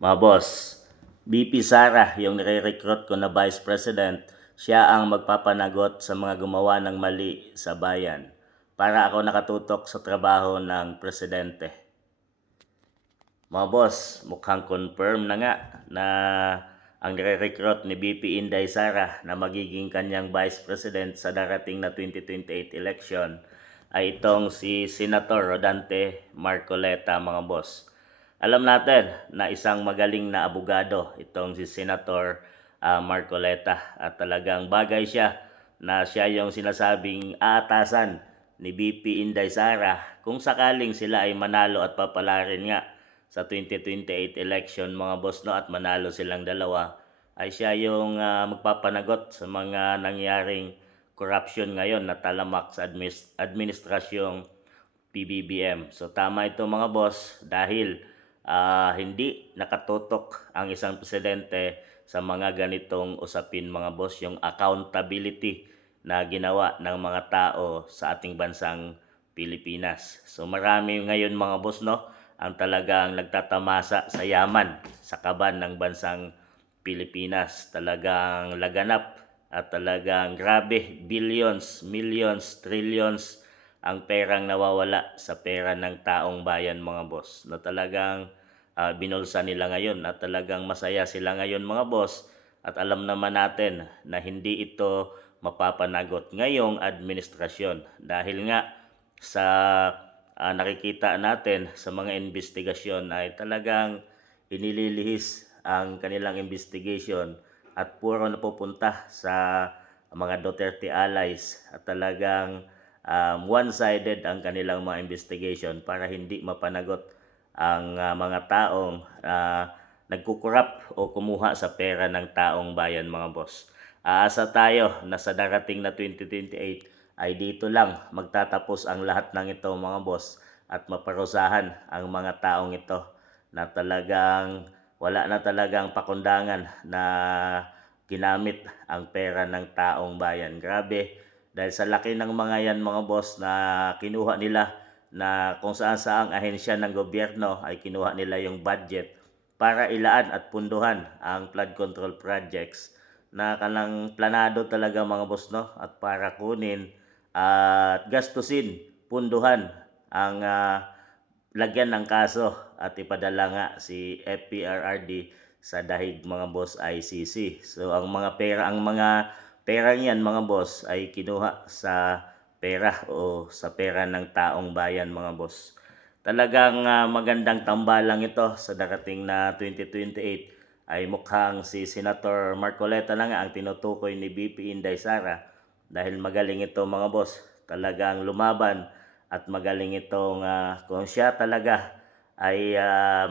Mga boss, VP Sara yung nire-recruit ko na Vice President, siya ang magpapanagot sa mga gumawa ng mali sa bayan para ako nakatutok sa trabaho ng Presidente. Mga boss, mukhang confirm na nga na ang nire-recruit ni VP Inday Sara na magiging kanyang Vice President sa darating na 2028 election ay itong si Senator Rodante Marcoleta, mga boss. Alam natin na isang magaling na abogado itong si Senator Marcoleta at talagang bagay siya na siya yung sinasabing aatasan ni VP Inday Sara kung sakaling sila ay manalo at papalarin nga sa 2028 election, mga boss, no, at manalo silang dalawa, ay siya yung magpapanagot sa mga nangyaring corruption ngayon na talamak sa administrasyong PBBM. So tama ito, mga boss, dahil hindi nakatutok ang isang presidente sa mga ganitong usapin, mga boss, yung accountability na ginawa ng mga tao sa ating bansang Pilipinas. So marami ngayon, mga boss, no, ang talagang nagtatamasa sa yaman, sa kaban ng bansang Pilipinas. Talagang laganap at talagang grabe, billions, millions, trillions ang perang nawawala sa pera ng taong bayan, mga boss, na talagang binulsa nila ngayon at talagang masaya sila ngayon, mga boss, at alam naman natin na hindi ito mapapanagot ngayong administrasyon dahil nga sa nakikita natin sa mga investigasyon ay talagang inililihis ang kanilang investigation at puro napupunta sa mga Duterte allies at talagang one-sided ang kanilang mga investigation para hindi mapanagot ang mga taong nagkukurap o kumuha sa pera ng taong bayan, mga boss. Aasa tayo na sa darating na 2028 ay dito lang magtatapos ang lahat ng ito, mga boss, at maparusahan ang mga taong ito na talagang wala na talagang pakundangan na ginamit ang pera ng taong bayan. Grabe, dahil sa laki ng mga yan, mga boss, na kinuha nila, na kung saan saang ahensya ng gobyerno ay kinuha nila yung budget para ilaan at punduhan ang flood control projects na kanang planado talaga, mga boss, no, at para kunin at gastusin, punduhan ang lagyan ng kaso at ipadala nga si FPRRD sa dahig, mga boss, ICC. So ang mga pera niyan, mga boss, ay kinuha sa pera o sa pera ng taong bayan, mga boss. Talagang magandang tambalang ito sa darating na 2028 ay mukhang si Senator Marcoleta na nga ang tinutukoy ni BP Inday Sara dahil magaling ito, mga boss. Talagang lumaban at magaling itong kung siya talaga ay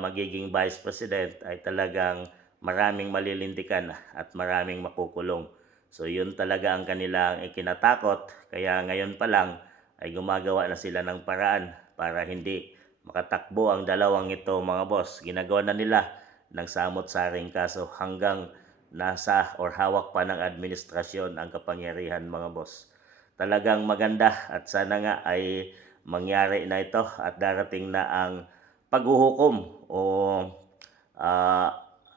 magiging Vice President ay talagang maraming malilintikan at maraming makukulong. So yun talaga ang kanilang ikinatakot, kaya ngayon pa lang ay gumagawa na sila ng paraan para hindi makatakbo ang dalawang ito, mga boss. Ginagawa na nila ng samot-saring kaso hanggang nasa or hawak pa ng administrasyon ang kapangyarihan, mga boss. Talagang maganda at sana nga ay mangyari na ito at darating na ang paghuhukom o uh,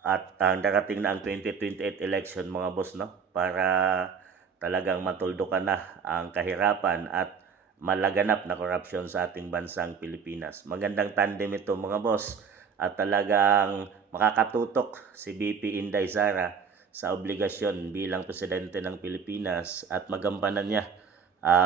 at ang darating na ang 2028 election, mga boss, no, para talagang matuldukan na ang kahirapan at malaganap na korupsyon sa ating bansang Pilipinas. Magandang tandem ito, mga boss, at talagang makakatutok si BP Inday Sara sa obligasyon bilang presidente ng Pilipinas at magampanan niya,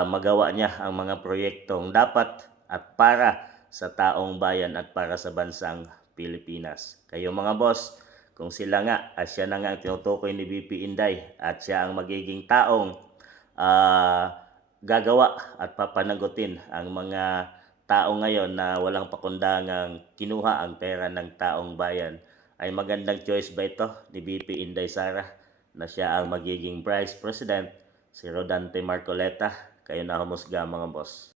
magawa niya ang mga proyektong dapat at para sa taong bayan at para sa bansang Pilipinas. Kayo, mga boss, kung sila nga at siya na nga ang tinutukoy ni BP Inday at siya ang magiging taong gagawa at papanagutin ang mga tao ngayon na walang pakundangang kinuha ang pera ng taong bayan, ay magandang choice ba ito ni BP Inday Sara na siya ang magiging Vice President, si Rodante Marcoleta? Kayo na humusga, mga boss.